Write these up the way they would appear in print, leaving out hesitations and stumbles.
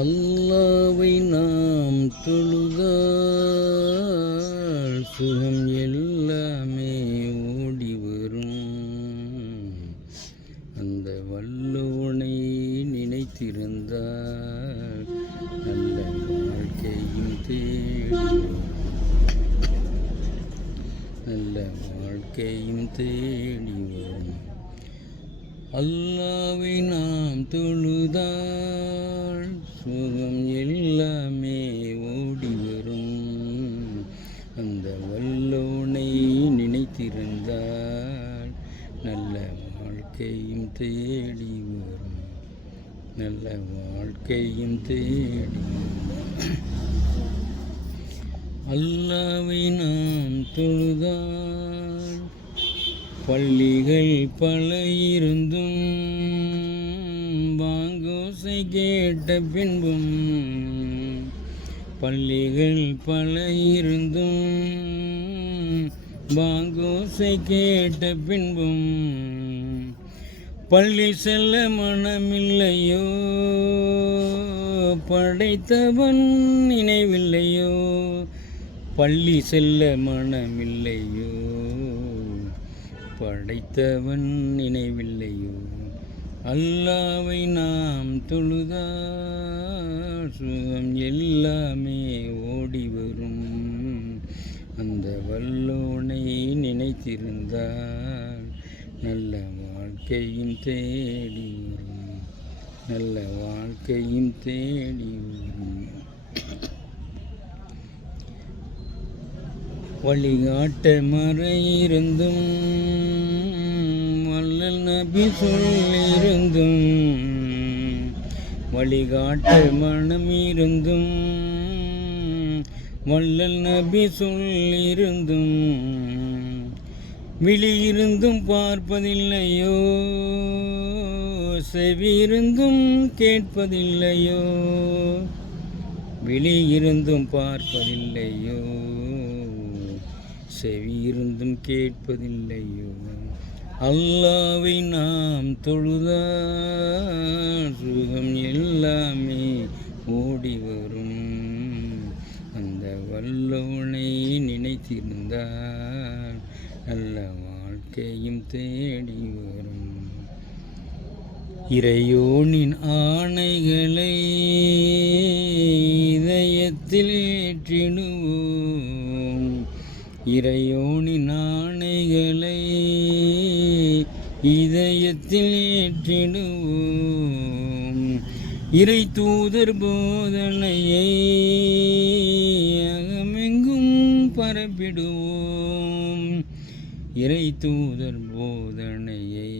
அல்லாவை நாம் தொழுதால் சுகம் எல்லாமே ஓடி வரும். அந்த வல்லோனை நினைத்திருந்தால் நல்ல வாழ்க்கையும் தேடி வரும். அல்லாவை நாம் தொழுதால் சுகம் எல்லாமே ஓடி வரும். அந்த வல்லோனை நினைத்திருந்தால் நல்ல வாழ்க்கையும் தேடி வரும். அல்லாவை நாம் தொழுதால் பள்ளிகள் பல இருந்தும் பாங்கோசை கேட்ட பின்பும் பள்ளி செல்ல மனமில்லையோ, படைத்தவன் நினைவில்லையோ. படைத்தவன் நினைவில்லையோ. அல்லாவை நாம் தொழுதால் சுகம் எல்லாமே ஓடி வரும். அந்த வல்லோனை நினைத்திருந்தால் நல்ல வாழ்க்கையும் தேடி வரும். வழிகாட்ட மறையிருந்தும் வல்லல் நபி சொல்லிருந்தும், வழிகாட்ட மனமிருந்தும் வல்லல் நபி சொல்லிருந்தும், விழியிருந்தும் பார்ப்பதில்லையோ, செவியிருந்தும் கேட்பதில்லையோ. விழியிருந்தும் பார்ப்பதில்லையோ, செவியிருந்தும் கேட்பதில்லையோ. அல்லாவை நாம் தொழுதால் சுகம் எல்லாமே ஓடி வரும். அந்த வல்லோனை நினைத்திருந்தால் நல்ல வாழ்க்கையும் தேடி வரும். இறையோனின் ஆணைகளை இதயத்தில் ஏற்றிடுவோம். இறையோனின் ஆணைகளை இதயத்தில் ஏற்றிடுவோம். இறை தூதர் போதனையை அகமெங்கும் பரப்பிடுவோம். இறை தூதர் போதனையை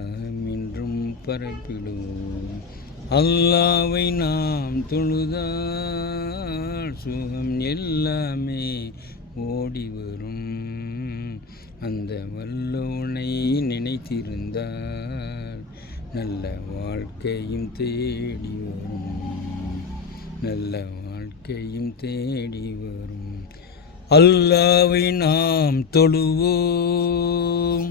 அகமென்றும் பரப்பிடுவோம். அல்லாவை நாம் தொழுதால் சுகம் எல்லாமே ஓடி வரும். அந்த வல்லோனை நினைத்திருந்தால் நல்ல வாழ்க்கையும் தேடி வரும். அல்லாவை நாம் தொழுவோம்.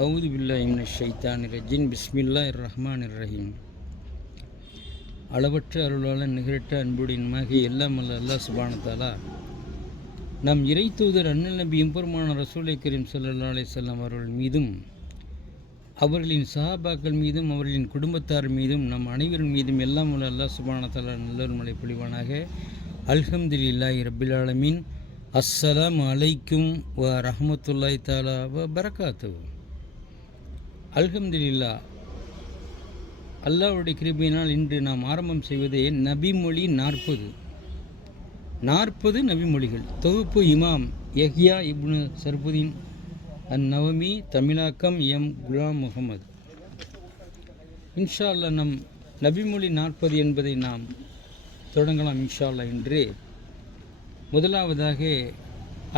அவுது பில்லாஹி மினஷ் ஷைத்தானிர் ரஜீம். பிஸ்மில்லாஹிர் ரஹ்மானிர் ரஹீம். அளவற்ற அருளாளன் நிகரற்ற அன்புடையனுமாக எல்லாம் அல்ல அல்லாஹ் சுப்ஹானஹு தஆலா நம் இறை தூதர் அண்ணல் நபி எம்பெருமான ரசூலை கரீம் ஸல்லல்லாஹு அலைஹி வஸல்லம் அவர்கள் மீதும், அவர்களின் சஹாபாக்கள் மீதும், அவர்களின் குடும்பத்தார் மீதும், நம் அனைவரின் மீதும் எல்லாம் அல்ல அல்லாஹ் சுப்ஹானஹு தஆலா நல்லொரு மழை பொழிவானாக. அல்ஹம்துலில்லாஹி ரப்பில் ஆலமீன். அஸ்ஸலாமு அலைக்கும் வ ரஹ்மத்துல்லாஹி தஆலா வ பரகாத்துஹு. அல்ஹம்துலில்லாஹ், அல்லாஹ்வுடைய கிருபையினால் இன்று நாம் ஆரம்பம் செய்வது நபிமொழி 40 நபிமொழிகள். தொகுப்பு இமாம் யஹ்யா இப்னு சர்புதீன் அந்நவமி, தமிழாக்கம் எம் குலாம் முகமது. இன்ஷா அல்லாஹ் நம் நபிமொழி 40 என்பதை நாம் தொடங்கலாம் இன்ஷா அல்லாஹ். இன்று முதலாவதாக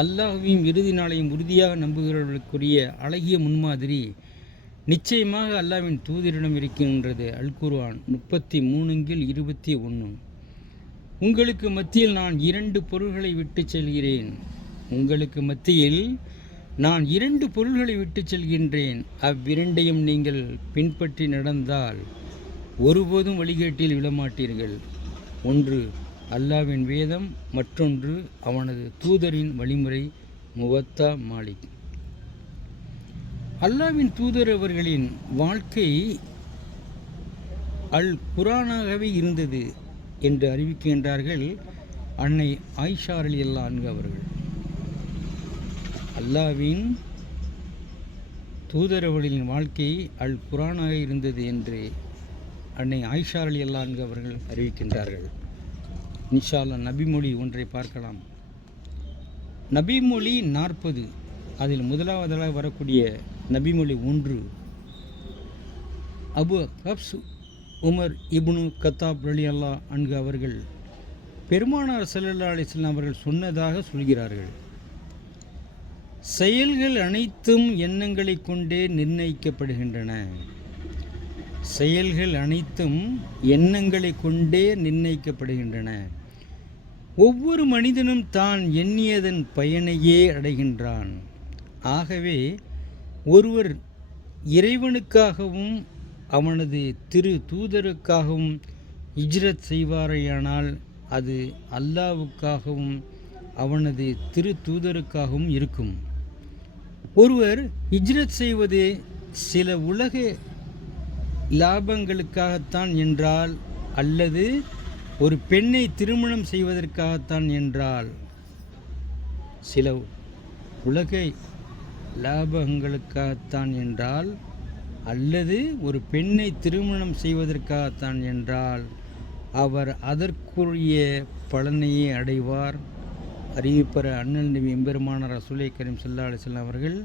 அல்லாஹ்வின் இறுதி நாளையும் உறுதியாக நம்புகிறவர்களுக்குரிய அழகிய முன்மாதிரி நிச்சயமாக அல்லாஹ்வின் தூதரிடம் இருக்கின்றது. அல் குர்ஆன் 33:21. உங்களுக்கு மத்தியில் நான் 2 பொருள்களை விட்டு செல்கிறேன். உங்களுக்கு மத்தியில் நான் 2 பொருள்களை விட்டுச் செல்கின்றேன். அவ்விரண்டையும் நீங்கள் பின்பற்றி நடந்தால் ஒருபோதும் வழிகேட்டில் விழமாட்டீர்கள். ஒன்று அல்லாஹ்வின் வேதம், மற்றொன்று அவனது தூதரின் வழிமுறை. முவத்தா மாலிக். அல்லாஹ்வின் தூதர் அவர்களின் வாழ்க்கை அல் குர்ஆனாகவே இருந்தது என்று அறிவிக்கின்றார்கள் அன்னை ஆயிஷா ரலியல்லாஹு அன்ஹா அவர்கள். அல்லாஹ்வின் தூதர் அவர்களின் வாழ்க்கை அல் குர்ஆனாக இருந்தது என்று அன்னை ஆயிஷா ரலியல்லாஹு அன்ஹா அவர்கள் அறிவிக்கின்றார்கள். இன்ஷா அல்லாஹ் நபிமொழி ஒன்றை பார்க்கலாம். நபிமொழி 40. அதில் முதலாவதாக வரக்கூடிய நபிமொழி 1. Abu hubs Umar ibn Khattab ரலியல்லாஹு அன்ஹு அவர்கள் பெருமானார் ஸல்லல்லாஹு அலைஹி வஸல்லம் அவர்கள் சொன்னதாக சொல்கிறார்கள். செயல்கள் அனைத்தும் எண்ணங்களை கொண்டே நிர்ணயிக்கப்படுகின்றன. செயல்கள் அனைத்தும் எண்ணங்களை கொண்டே நிர்ணயிக்கப்படுகின்றன. ஒவ்வொரு மனிதனும் தான் எண்ணியதன் பயனையே அடைகின்றான். ஆகவே ஒருவர் இறைவனுக்காகவும் அவனது திரு தூதருக்காகவும் ஹிஜ்ரத் செய்வாரேயானால் அது அல்லாஹ்வுக்காகவும் அவனது திரு தூதருக்காகவும் இருக்கும். ஒருவர் ஹிஜ்ரத் செய்வது சில உலக லாபங்களுக்காகத்தான் என்றால், அல்லது ஒரு பெண்ணை திருமணம் செய்வதற்காகத்தான் என்றால், சில உலக லாபங்களுக்காகத்தான் என்றால், அல்லது ஒரு பெண்ணை திருமணம் செய்வதற்காகத்தான் என்றால் அவர் அதற்குரிய பலனையே அடைவார். அறிவிப்பற அண்ணல் நபி எம்பெருமானார் ரசூலை கரீம் ஸல்லல்லாஹு அலைஹி வஸல்லம் அவர்கள்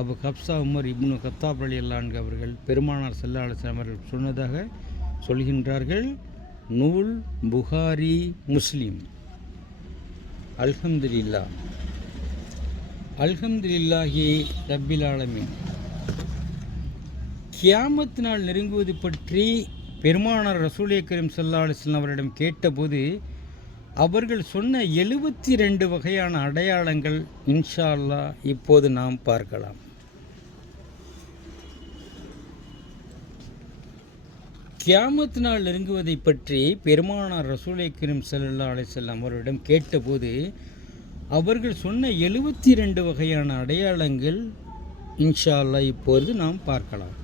அபு ஹப்ஸா உமர் இப்னு கத்தாப் ரலியல்லாஹு அன்ஹு அவர்கள் பெருமானார் ஸல்லல்லாஹு அலைஹி வஸல்லம் அவர்கள் சொன்னதாக சொல்கின்றார்கள். நூல் புகாரி, முஸ்லிம். அல்ஹம்துலில்லாஹ். அல்ஹம்துலில்லாஹி ரப்பில் ஆலமீன். கியாமத் நாள் நெருங்குவது பற்றி பெருமானார் ரசூலை கரீம் ஸல்லல்லாஹு அலைஹி வஸல்லம் அவரிடம் கேட்டபோது அவர்கள் சொன்ன 72 வகையான அடையாளங்கள் இன்ஷா அல்லாஹ் இப்போது நாம் பார்க்கலாம். கியாமத் நாள் நெருங்குவதை பற்றி பெருமானார் ரசூலை கரீம் ஸல்லல்லாஹு அலைஹி வஸல்லம் அவரிடம் கேட்டபோது அவர்கள் சொன்ன 72 வகையான அடையாளங்கள் இன்ஷா அல்லாஹ் இப்போது நாம் பார்க்கலாம்.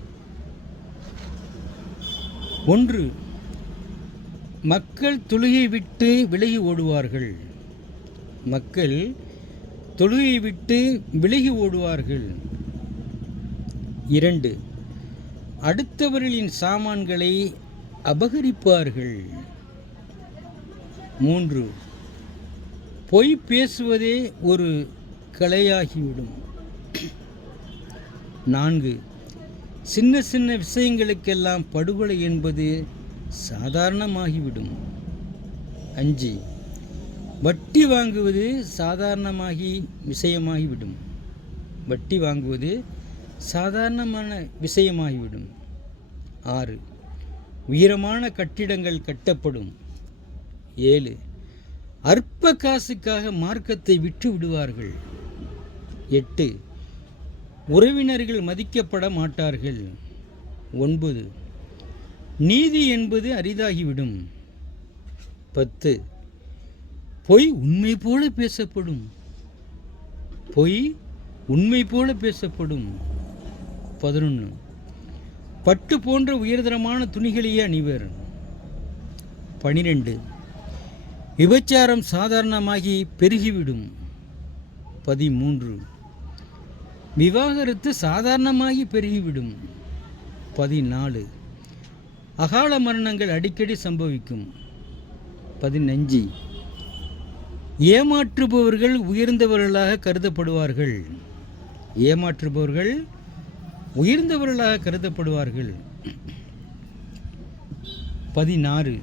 1. மக்கள் தொழுகை விட்டு விலகி ஓடுவார்கள். மக்கள் தொழுகை விட்டு விலகி ஓடுவார்கள். 2. அடுத்தவர்களின் சாமான்களை அபகரிப்பார்கள். 3. பொய் பேசுவதே ஒரு கலையாகிவிடும். 4. சின்ன சின்ன விஷயங்களுக்கெல்லாம் படுகொலை என்பது சாதாரணமாகிவிடும். 5. வட்டி வாங்குவது விஷயமாகிவிடும். வட்டி வாங்குவது சாதாரணமான விஷயமாகிவிடும். 6. உயரமான கட்டிடங்கள் கட்டப்படும். 7. அற்ப காசுக்காக மார்க்கத்தை விட்டு விடுவார்கள். 8. உறவினர்கள் மதிக்கப்பட மாட்டார்கள். 9. நீதி என்பது அரிதாகிவிடும். 10. பொய் உண்மை போல பேசப்படும். பொய் உண்மை போல பேசப்படும். 11. பட்டு போன்ற உயர்தரமான துணிகளையே அணிவர். 12. விபச்சாரம் சாதாரணமாகி பெருகிவிடும். 13. விவாகரத்து சாதாரணமாகி பெருகிவிடும். 14. அகால மரணங்கள் அடிக்கடி சம்பவிக்கும். 15. ஏமாற்றுபவர்கள் உயர்ந்தவர்களாக கருதப்படுவார்கள். ஏமாற்றுபவர்கள் உயர்ந்தவர்களாக கருதப்படுவார்கள். 16.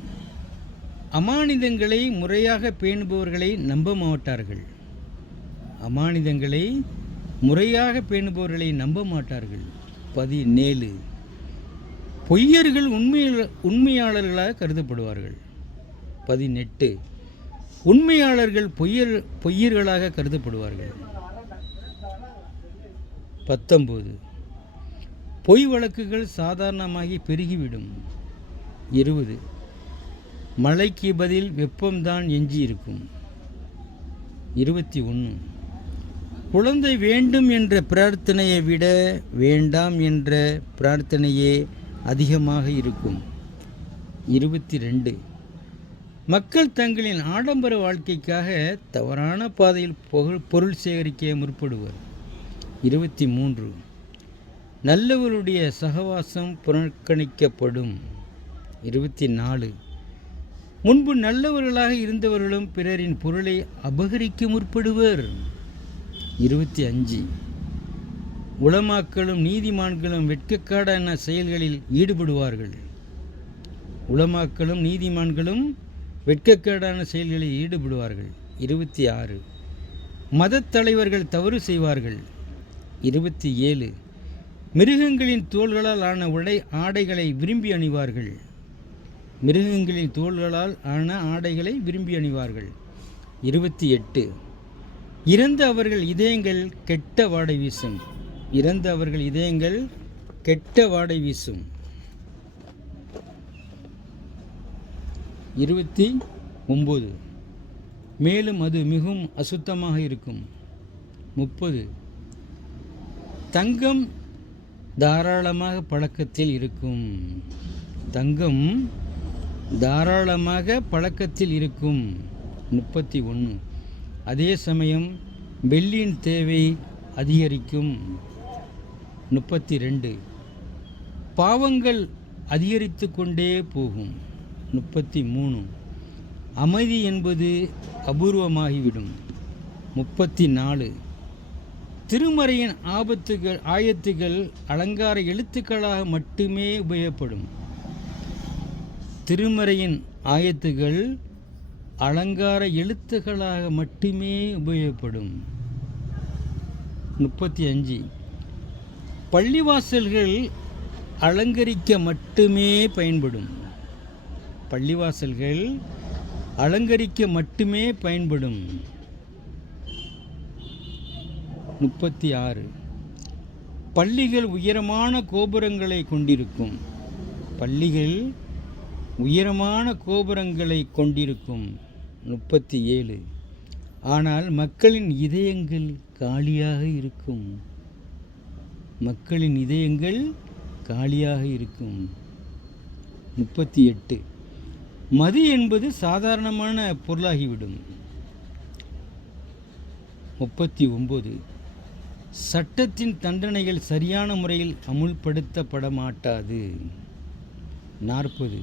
அமானிதங்களை முறையாக பேணுபவர்களை நம்ப மாட்டார்கள். அமானிதங்களை முறையாக பேணுபவர்களை நம்ப மாட்டார்கள். 17. பொய்யர்கள் உண்மையாளர்களாக கருதப்படுவார்கள். 18. உண்மையாளர்கள் பொய்யர்களாக கருதப்படுவார்கள். 19. பொய் வழக்குகள் சாதாரணமாகி பெருகிவிடும். 20. மழைக்கு பதில் வெப்பம்தான் எஞ்சி இருக்கும். 21. குழந்தை வேண்டும் என்ற பிரார்த்தனையை விட வேண்டாம் என்ற பிரார்த்தனையே அதிகமாக இருக்கும். 22. மக்கள் தங்களின் ஆடம்பர வாழ்க்கைக்காக தவறான பாதையில் பொருள் சேகரிக்க முற்படுவர். 23. நல்லவருடைய சகவாசம் புறக்கணிக்கப்படும். 24. முன்பு நல்லவர்களாக இருந்தவர்களும் பிறரின் பொருளை அபகரிக்க முற்படுவர். 25. உலமாக்களும் நீதிமான்களும் வெட்கக்காடான செயல்களில் ஈடுபடுவார்கள். உலமாக்களும் நீதிமான்களும் வெட்கக்கேடான செயல்களில் ஈடுபடுவார்கள். 26. மதத் தலைவர்கள் தவறு செய்வார்கள். 27. மிருகங்களின் தோள்களால் ஆன ஆடைகளை விரும்பி அணிவார்கள். மிருகங்களின் தோள்களால் ஆன ஆடைகளை விரும்பி அணிவார்கள். 28. இறந்த அவர்கள் இதயங்கள் கெட்ட வாடை வீசும். இறந்த அவர்கள் இதயங்கள் கெட்ட வாடை வீசும். 29. மேலும் அது மிகவும் அசுத்தமாக இருக்கும். 30. தங்கம் தாராளமாக பழக்கத்தில் இருக்கும். தங்கம் தாராளமாக பழக்கத்தில் இருக்கும். 31. அதே சமயம் வெள்ளியின் தேவை அதிகரிக்கும். 32. பாவங்கள் அதிகரித்து கொண்டே போகும். 33. அமைதி என்பது அபூர்வமாகிவிடும். 34. திருமறையின் ஆயத்துகள் அலங்கார எழுத்துக்களாக மட்டுமே உபயோகப்படும். திருமறையின் ஆயத்துகள் அலங்கார எழுத்துக்களாக மட்டுமே உபயோகப்படும். 35. பள்ளிவாசல்கள் அலங்கரிக்க மட்டுமே பயன்படும். பள்ளிவாசல்கள் அலங்கரிக்க மட்டுமே பயன்படும். 36. பள்ளிகள் உயரமான கோபுரங்களை கொண்டிருக்கும். பள்ளிகள் உயரமான கோபுரங்களை கொண்டிருக்கும். 37. ஆனால் மக்களின் இதயங்கள் காலியாக இருக்கும். மக்களின் இதயங்கள் காலியாக இருக்கும். 38. மது என்பது சாதாரணமான பொருளாகிவிடும். 39. சட்டத்தின் தண்டனைகள் சரியான முறையில் அமுல்படுத்தப்பட மாட்டாது. 40.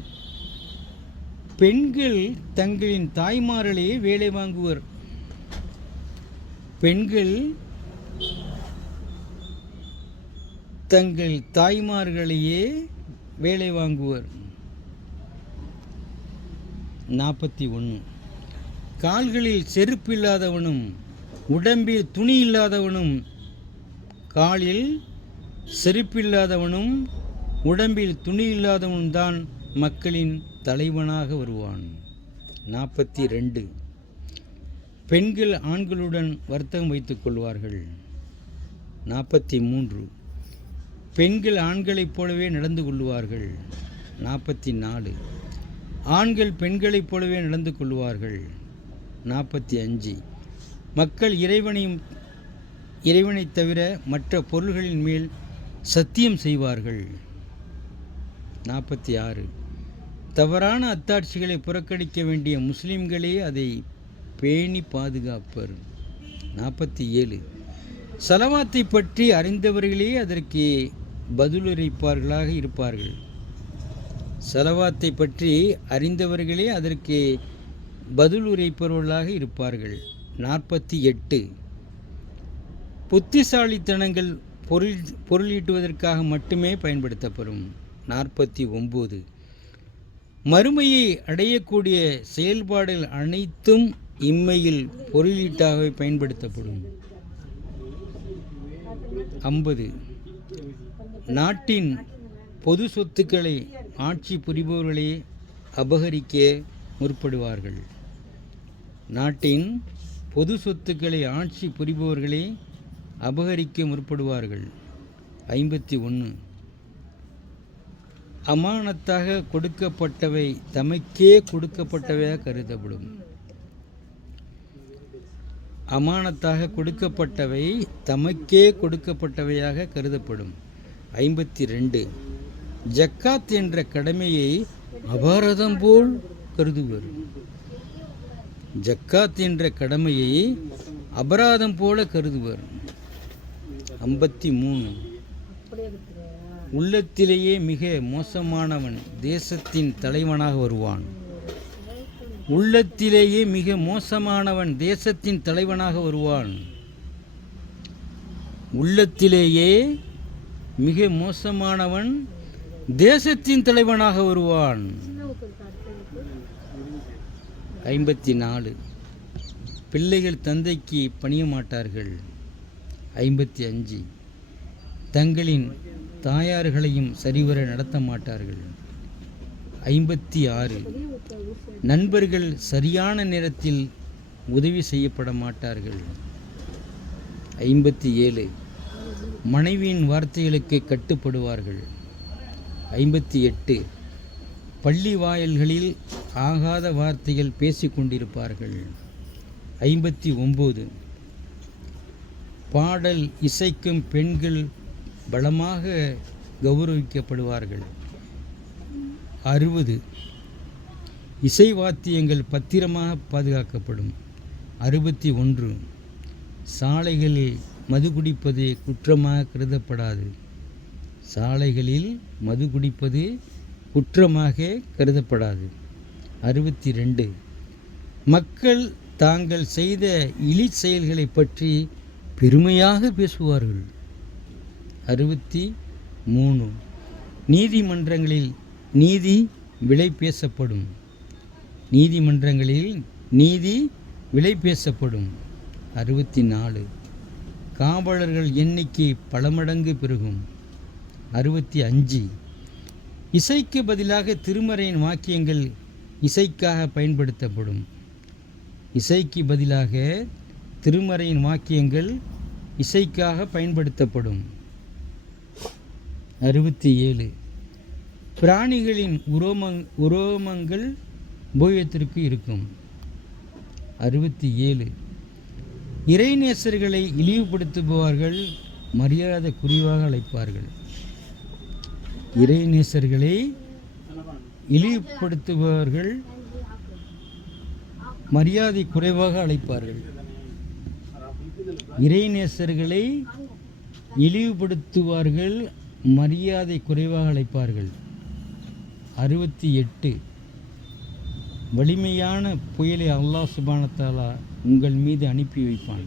பெண்கள் தங்களின் தாய்மார்களையே வேலை வாங்குவர். பெண்கள் தங்கள் தாய்மார்களையே வேலை வாங்குவர். 41. கால்களில் செருப்பு இல்லாதவனும் உடம்பில் துணி இல்லாதவனும் காலில் செருப்பில்லாதவனும் உடம்பில் துணி இல்லாதவனும் தான் மக்களின் தலைவனாக வருவான். 42. பெண்கள் ஆண்களுடன் வர்த்தகம் வைத்துக் கொள்வார்கள். 43. பெண்கள் ஆண்களைப் போலவே நடந்து கொள்வார்கள். 44. ஆண்கள் பெண்களைப் போலவே நடந்து கொள்வார்கள். 45. மக்கள் இறைவனைத் தவிர மற்ற பொருள்களின் மேல் சத்தியம் செய்வார்கள். 46. தவறான அத்தாட்சிகளை புறக்கணிக்க வேண்டிய முஸ்லிம்களே அதை பேணி பாதுகாப்பர். 47. சலவாத்தை பற்றி அறிந்தவர்களே அதற்கு பதிலுரைப்பார்களாக இருப்பார்கள். சலவாத்தை பற்றி அறிந்தவர்களே அதற்கு பதிலுரைப்பவர்களாக இருப்பார்கள். 48. புத்திசாலித்தனங்கள் பொருளீட்டுவதற்காக மட்டுமே பயன்படுத்தப்படும். 49. மறுமையை அடையக்கூடிய செயல்பாடுகள் அனைத்தும் இம்மையில் பொருளீட்டாகவே பயன்படுத்தப்படும். 50. நாட்டின் பொது சொத்துக்களை ஆட்சி புரிபவர்களே அபகரிக்க முற்படுவார்கள். நாட்டின் பொது சொத்துக்களை ஆட்சி புரிபவர்களே அபகரிக்க முற்படுவார்கள். 51. அமானத்தாக கொடுக்கப்பட்டவை தமக்கே கொடுக்கப்பட்டவையாக கருதப்படும். அமானத்தாக கொடுக்கப்பட்டவை தமக்கே கொடுக்கப்பட்டவையாக கருதப்படும். 52. ஜக்காத் என்ற கடமையை அபராதம் போல் கருதுவர். ஜக்காத் என்ற கடமையை அபராதம் போல கருதுவர். 53. உள்ளத்திலேயே மிக மோசமானவன் தேசத்தின் தலைவனாக வருவான். உள்ளத்திலேயே மிக மோசமானவன் தேசத்தின் தலைவனாக வருவான். உள்ளத்திலேயே மிக மோசமானவன் தேசத்தின் தலைவனாக வருவான். 54. பிள்ளைகள் தந்தைக்கு பணிய மாட்டார்கள். 55. தங்களின் தாயார்களையும் சரிவர நடத்த மாட்டார்கள். 56. நண்பர்கள் சரியான நேரத்தில் உதவி செய்யப்பட மாட்டார்கள். 57. மனைவியின் வார்த்தைகளுக்கு கட்டுப்படுவார்கள். 58. பள்ளி வாயில்களில் ஆகாத வார்த்தைகள் பேசிக்கொண்டிருப்பார்கள். 59. பாடல் இசைக்கும் பெண்கள் பலமாக கௌரவிக்கப்படுவார்கள். 60. இசை வாத்தியங்கள் பத்திரமாக பாதுகாக்கப்படும். 61. சாலைகளில் மது குடிப்பது குற்றமாக கருதப்படாது. சாலைகளில் மது குடிப்பது குற்றமாக கருதப்படாது. 62. மக்கள் தாங்கள் செய்த இழி செயல்களை பற்றி பெருமையாக பேசுவார்கள். 63. நீதிமன்றங்களில் நீதி விலை பேசப்படும். நீதிமன்றங்களில் நீதி விலை பேசப்படும். 64. காவலர்கள் எண்ணிக்கை பல மடங்கு பெருகும். 65. இசைக்கு பதிலாக திருமறையின் வாக்கியங்கள் இசைக்காக பயன்படுத்தப்படும். இசைக்கு பதிலாக திருமறையின் வாக்கியங்கள் இசைக்காக பயன்படுத்தப்படும். 67. பிராணிகளின் உரோமங்கள் போயத்திற்கு இருக்கும். 67. இறைநேசர்களை இழிவுபடுத்துபவர்கள் மரியாதை குறைவாக அழைப்பார்கள். இறைநேசர்களை இழிவுபடுத்துபவர்கள் மரியாதை குறைவாக அழைப்பார்கள். இறைநேசர்களை இழிவுபடுத்துவார்கள் மரியாதை குறைவாக அழைப்பார்கள். 68. வலிமையான புயலை அல்லாஹ் சுப்ஹானஹு வ தஆலா உங்கள் மீது அனுப்பி வைப்பான்.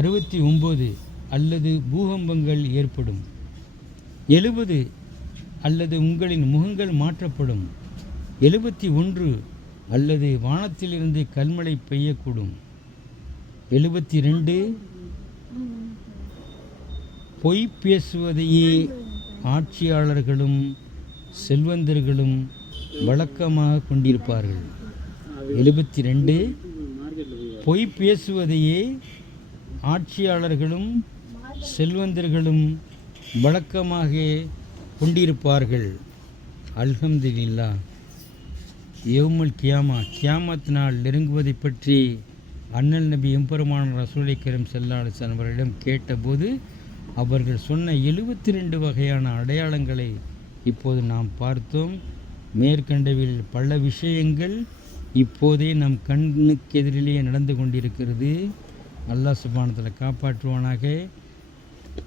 69. அல்லது பூகம்பங்கள் ஏற்படும். 70. அல்லது உங்களின் முகங்கள் மாற்றப்படும். 71. அல்லது வானத்திலிருந்து கல்மழை பெய்யக்கூடும். 72. பொய் பேசுவதையே ஆட்சியாளர்களும் செல்வந்தர்களும் வழக்கமாக கொண்டிருப்பார்கள். 72. பொய் பேசுவதையே ஆட்சியாளர்களும் செல்வந்தர்களும் வழக்கமாக கொண்டிருப்பார்கள். அல்ஹம்துலில்லாஹ். யௌமுல் கியாமா, கியாமத் நாள் நெருங்குவதை பற்றி அண்ணல் நபி எம்பெருமானார் ரசூலை கரீம் ஸல்லல்லாஹு அலைஹி வஸல்லம் அவர்களிடம் கேட்டபோது அவர்கள் சொன்ன 72 வகையான அடையாளங்களை இப்போது நாம் பார்த்தோம். மேற்கண்டவில் பல விஷயங்கள் இப்போதே நம் கண்ணுக்கு எதிரிலேயே நடந்து கொண்டிருக்கிறது. அல்லாஹ் சுப்ஹானஹு வ தஆலா காப்பாற்றுவானாக.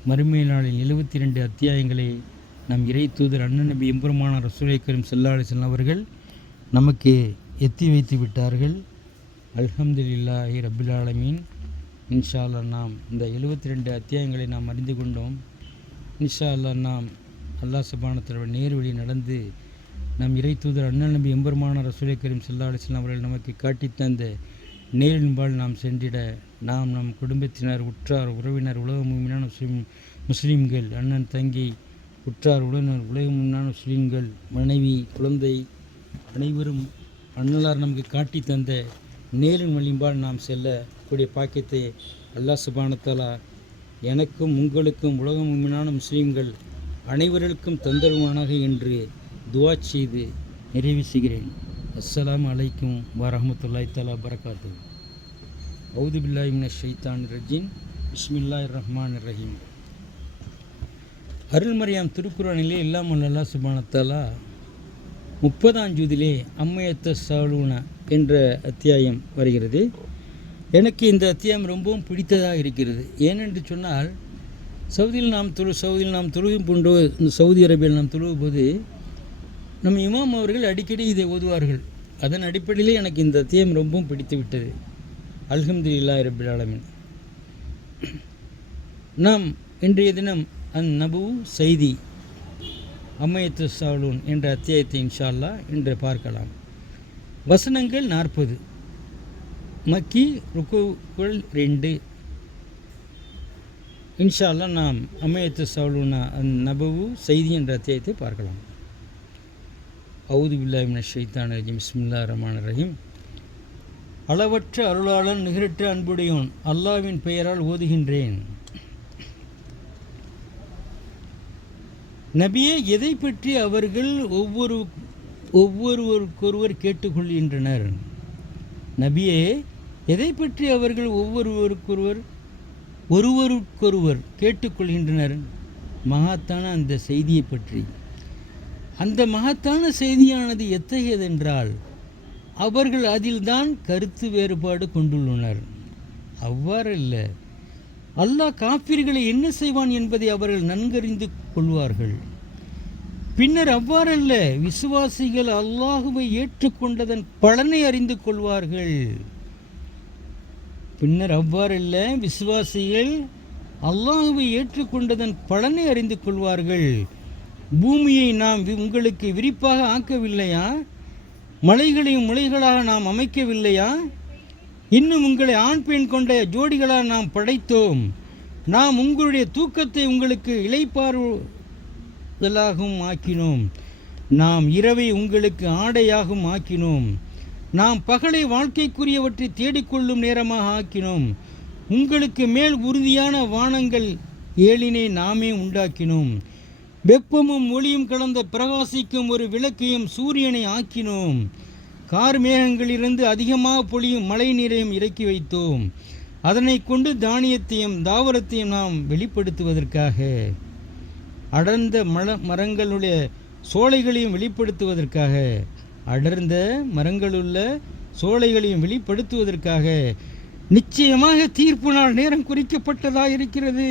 மறுமை நாளில் 72 அத்தியாயங்களை நம் இறை தூதர் அண்ணன் நபி எம்பெருமானார் ரசூலை கரீம் ஸல்லல்லாஹு அலைஹி வஸல்லம் அவர்கள் நமக்கு எத்தி வைத்து விட்டார்கள். அல்ஹம்துலில்லாஹி ரப்பில் ஆலமீன். இன்ஷா அல்லாஹ் நாம் இந்த 72 அத்தியாயங்களை நாம் அறிந்து கொண்டோம். இன்ஷா அல்லாஹ் நாம் அல்லாஹ் சுப்ஹானஹு வ தஆலா நேர் வழி நடந்து நம் இறை தூதர் அண்ணல் நபி எம்பெருமானார் ரசூலை கரீம் ஸல்லல்லாஹு அலைஹி வஸல்லம் அவர்கள் நமக்கு காட்டித்தந்த நேரின்பால் நாம் சென்றிட நாம் நம் குடும்பத்தினர், உற்றார், உறவினர், உலக முஃமினான முஸ்லீம்கள், அண்ணன், தங்கி, உற்றார், உறவினர், உலக முஃமினான முஸ்லீம்கள், மனைவி, குழந்தை அனைவரும் அண்ணலார் நமக்கு காட்டி தந்த நேரின் வழிபால் நாம் செல்லக்கூடிய பாக்கியத்தை அல்லாஹ் சுப்ஹானஹு வ தஆலா எனக்கும் உங்களுக்கும் உலக முஃமினான முஸ்லீம்கள் அனைவருக்கும் தந்தருவானாக என்று துஆ செய்து நிறைவு செய்கிறேன். அஸ்ஸலாமு அலைக்கும் வரஹ்மத்துல்லாஹி தஆலா பரகாத்துஹு. அவுது பில்லாஹி மினஷ் ஷைத்தானிர் ரஜீம். பிஸ்மில்லாஹிர் ரஹ்மானிர் ரஹீம். அருள்மறையாம் திருக்குறானிலே எல்லாம் அல்லாஹ் சுப்ஹானஹு வ தஆலா 30ஆம் ஜூதிலே அம்மையத்த சாலூனா என்ற அத்தியாயம் வருகிறது. எனக்கு இந்த அத்தியாயம் ரொம்பவும் பிடித்ததாக இருக்கிறது. ஏனென்று சொன்னால் சவுதியில் நாம் தொழுகும் போன்றோ இந்த சவுதி அரேபியாவில் நாம் தொழுகும் போது நம்ம இமாம் அவர்கள் அடிக்கடி இதை ஓதுவார்கள். அதன் அடிப்படையிலே எனக்கு இந்த அத்தியாயம் ரொம்பவும் பிடித்து விட்டது. அல்ஹம்துலில்லாஹி ரப்பில் ஆலமீன். நாம் இன்றைய தினம் நபு செய்தி அம்மையத்து சாலூன் என்ற அத்தியாயத்தை இன்ஷா அல்லாஹ் இன்று பார்க்கலாம். வசனங்கள் 40, மக்கி, ருக்குகள் 2. இன்ஷா அல்லாஹ் நாம் அம்மையத்து சாலூனா நபு செய்தி என்ற அத்தியாயத்தை பார்க்கலாம். அவுது பில்லாஹி மினஷ் ஷைத்தானிர் ரஜீம். பிஸ்மில்லாஹிர் ரஹ்மானிர் ரஹீம். அளவற்ற அருளாளன் நிகரற்ற அன்புடையோன் அல்லாஹ்வின் பெயரால் ஓதுகின்றேன். நபியே, எதை பற்றி அவர்கள் ஒவ்வொருவருக்கொருவர் கேட்டுக்கொள்கின்றனர்? நபியே, எதை பற்றி அவர்கள் ஒருவருக்கொருவர் கேட்டுக்கொள்கின்றனர்? மகத்தான அந்த செய்தியை பற்றி. அந்த மகத்தான செய்தியானது எத்தகையதென்றால் அவர்கள் அதில்தான் கருத்து வேறுபாடு கொண்டுள்ளனர். அவ்வாறல்ல, அல்லாஹ் காஃபிர்களை என்ன செய்வான் என்பதை அவர்கள் நன்கறிந்து கொள்வார்கள். பின்னர் அவ்வாறல்ல, விசுவாசிகள் அல்லாஹுவை ஏற்றுக்கொண்டதன் பலனை அறிந்து கொள்வார்கள். அல்லாஹுவை ஏற்றுக்கொண்டதன் பலனை அறிந்து கொள்வார்கள். பூமியை நாம் உங்களுக்கு விரிப்பாக ஆக்கவில்லையா? மலைகளையும் முளைகளாக நாம் அமைக்கவில்லையா? இன்னும் உங்களை ஆண் பெண் கொண்ட ஜோடிகளால் நாம் படைத்தோம். நாம் உங்களுடைய தூக்கத்தை உங்களுக்கு இளைப்பாறுதலாகவும் ஆக்கினோம். நாம் இரவை உங்களுக்கு ஆடையாகவும் ஆக்கினோம். நாம் பகலை வாழ்க்கைக்குரியவற்றை தேடிக்கொள்ளும் நேரமாக ஆக்கினோம். உங்களுக்கு மேல் உறுதியான வானங்கள் 7 நாமே உண்டாக்கினோம். வெப்பமும் ஒளியும் கலந்த பிரகாசிக்கும் ஒரு விளக்கையும் சூரியனை ஆக்கினோம். கார் மேகங்களிலிருந்து அதிகமாக பொழியும் மழை நீரையும் இறக்கி வைத்தோம். அதனை கொண்டு தானியத்தையும் தாவரத்தையும் நாம் வெளிப்படுத்துவதற்காக, அடர்ந்த மரங்களுடைய சோலைகளையும் வெளிப்படுத்துவதற்காக நிச்சயமாக தீர்ப்பு நாள் நேரம் குறிக்கப்பட்டதாக இருக்கிறது.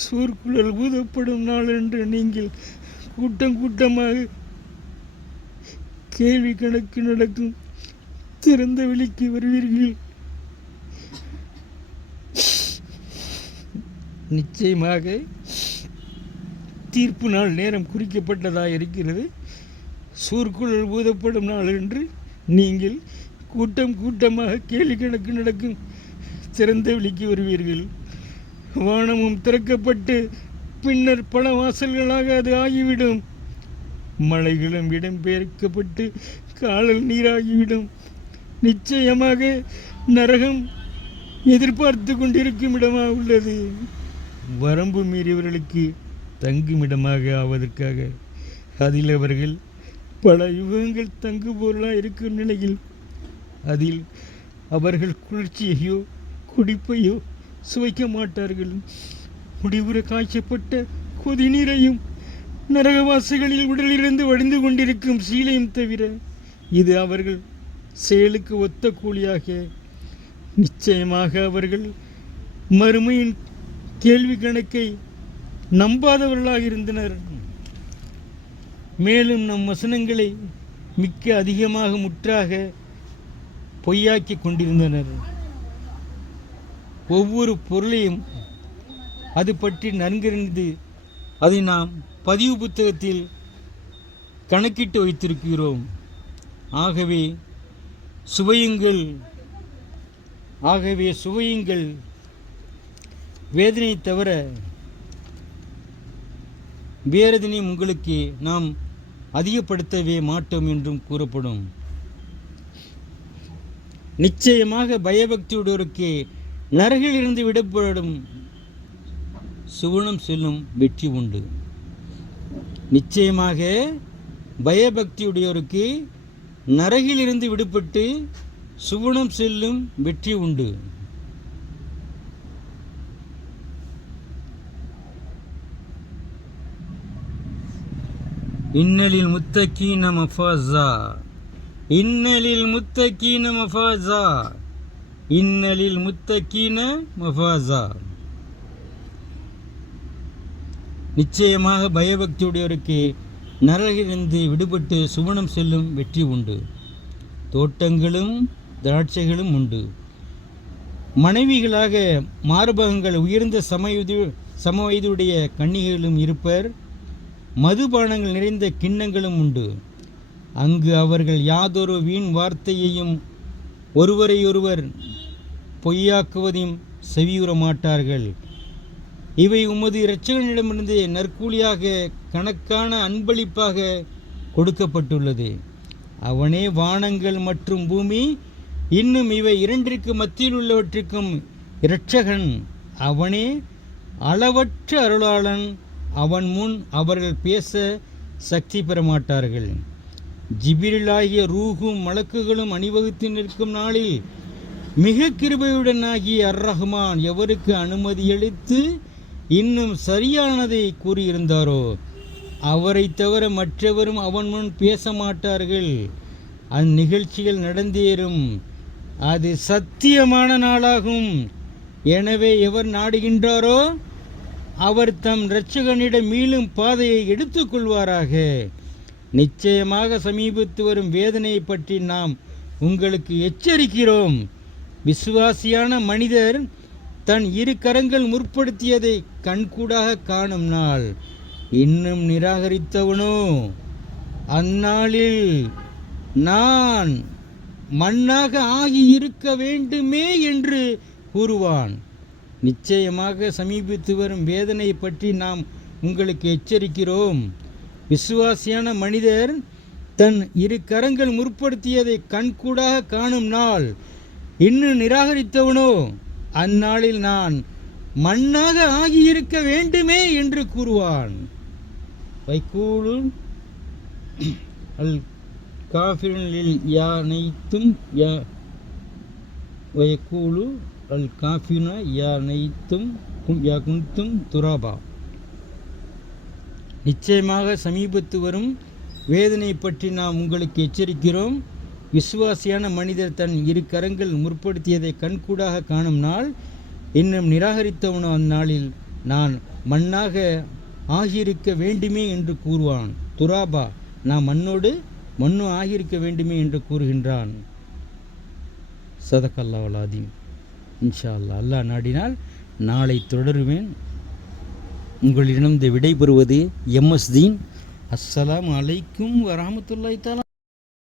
சூர்குழல் ஊதப்படும் நாள் என்று நீங்கள் கூட்டமாக கேள்வி கணக்கு நடக்கும் திறந்த வெளிக்கு வருவீர்கள். நிச்சயமாக தீர்ப்பு நாள் நேரம் குறிக்கப்பட்டதாக இருக்கிறது. சூர்குழல் ஊதப்படும் நாள் என்று நீங்கள் கூட்டமாக கேள்வி கணக்கு நடக்கும் திறந்த வெளிக்கு வருவீர்கள். வானமும் திறக்கப்பட்டு பின்னர் பல வாசல்களாக அது ஆகிவிடும். மலைகளும் இடம்பெயர்க்கப்பட்டு காலல் நீராகிவிடும். நிச்சயமாக நரகம் எதிர்பார்த்து கொண்டிருக்கும் இடமாக உள்ளது. வரம்பு மீறியவர்களுக்கு தங்குமிடமாக ஆவதற்காக அதில் அவர்கள் பல யுகங்கள் தங்கு பொருளாக இருக்கும் நிலையில் அதில் அவர்கள் குளிர்ச்சியையோ குடிப்பையோ சுவைக்க மாட்டார்கள். முடிவுற காய்ச்சப்பட்ட கொதி நீரையும் நரகவாசிகளில் உடலிலிருந்து வடிந்து கொண்டிருக்கும் சீலையும் தவிர இது அவர்கள் செயலுக்கு ஒத்த கூலியாக. நிச்சயமாக அவர்கள் மறுமையின் கேள்வி கணக்கை நம்பாதவர்களாக இருந்தனர். மேலும் நம் வசனங்களை மிக்க அதிகமாக முற்றாக பொய்யாக்கி கொண்டிருந்தனர். ஒவ்வொரு பொருளையும் அது பற்றி நன்கறிந்து அதை நாம் பதிவு புத்தகத்தில் கணக்கிட்டு வைத்திருக்கிறோம். ஆகவே சுவையுங்கள் வேதனை தவிர வேறெதனையும் உங்களுக்கு நாம் அதிகப்படுத்தவே மாட்டோம் என்றும் கூறப்படும். நிச்சயமாக பயபக்தியுடையோருக்கு நரகிலிருந்து விடப்படும் சுவனம் செல்லும் வெற்றி உண்டு. நிச்சயமாக பயபக்தியுடையோருக்கு நரகிலிருந்து விடுபட்டு சுவனம் செல்லும் வெற்றி உண்டு. இன்னலில் முத்தகீன மஃபாஸா, இன்னலில் முத்தகீன மஃபாஸா, இன்னலில் முத்தகீன மஃபாஸா. நிச்சயமாக பயபக்தியுடையோருக்கு நரகிலிருந்து விடுபட்டு சுவனம் செல்லும் வெற்றி உண்டு. தோட்டங்களும் திராட்சைகளும் உண்டு. மனைவிகளாக மார்பகங்கள் உயர்ந்த சமவயதுடைய கன்னிகைகளும் இருப்பர். மதுபானங்கள் நிறைந்த கிண்ணங்களும் உண்டு. அங்கு அவர்கள் யாதொரு வீண் வார்த்தையையும் ஒருவரையொருவர் பொய்யாக்குவதையும் செவியுற மாட்டார்கள். இவை உமது இரட்சகனிடமிருந்து நற்கூலியாக கணக்கான அன்பளிப்பாக கொடுக்கப்பட்டுள்ளது. அவனே வானங்கள் மற்றும் பூமி, இன்னும் இவை இரண்டிற்கு மத்தியில் உள்ளவற்றிற்கும் இரட்சகன். அவனே அளவற்ற அருளாளன். அவன் முன் அவர்கள் பேச சக்தி பெற மாட்டார்கள். ஜிபிரிலாகிய ரூஹும் மலக்குகளும் அணிவகுத்து நிற்கும் நாளில் மிக கிருபையுடன் ஆகிய அர்-ரஹ்மான் எவருக்கு அனுமதியளித்து இன்னும் சரியானதை கூறியிருந்தாரோ அவரை தவிர மற்றவரும் அவன் முன் பேச மாட்டார்கள். அந்நிகழ்ச்சிகள் நடந்தேறும். அது சத்தியமான நாளாகும். எனவே எவர் நாடுகின்றாரோ அவர் தம் இரட்சகனிடம் மீளும் பாதையை எடுத்துக்கொள்வாராக. நிச்சயமாக சமீபித்து வரும் வேதனையை பற்றி நாம் உங்களுக்கு எச்சரிக்கிறோம். விசுவாசியான மனிதர் தன் இரு கரங்கள் முற்படுத்தியதை கண்கூடாக காணும் நாள் இன்னும் நிராகரித்தவனோ அந்நாளில் நான் மண்ணாக ஆகியிருக்க வேண்டுமே என்று கூறுவான். நிச்சயமாக சமீபித்து வரும் வேதனை பற்றி நாம் உங்களுக்கு எச்சரிக்கிறோம். விசுவாசியான மனிதர் தன் இரு கரங்கள் முற்படுத்தியதை கண்கூடாக காணும் நாள் இன்னும் நிராகரித்தவனோ அந்நாளில் நான் மண்ணாக ஆகியிருக்க வேண்டுமே என்று கூறுவான். வைக்கூலு அல் காஃபிரில் யானைத்தும் வைக்கூலு அல் காஃபின யானைத்தும் குந்தும் துராபா. நிச்சயமாக சமீபத்து வரும் வேதனை பற்றி நாம் உங்களுக்கு எச்சரிக்கிறோம். விசுவாசியான மனிதர் தன் இரு கரங்கள் முற்படுத்தியதை கண்கூடாக காணும் நாள் இன்னும் நிராகரித்தவனோ அந்நாளில் நான் மண்ணாக ஆகியிருக்க வேண்டுமே என்று கூறுவான். துராபா, நான் மண்ணு ஆகியிருக்க வேண்டுமே என்று கூறுகின்றான். சதகல்லாஹுல் அஸீம். இன்ஷா அல்லாஹ், அல்லாஹ் நாடினால் நாளை தொடருவேன். உங்களிடம் விடைபெறுவது எம்எஸ் தீன். அஸ்ஸலாமு அலைக்கும் வரஹ்மத்துல்லாஹி தஆலா.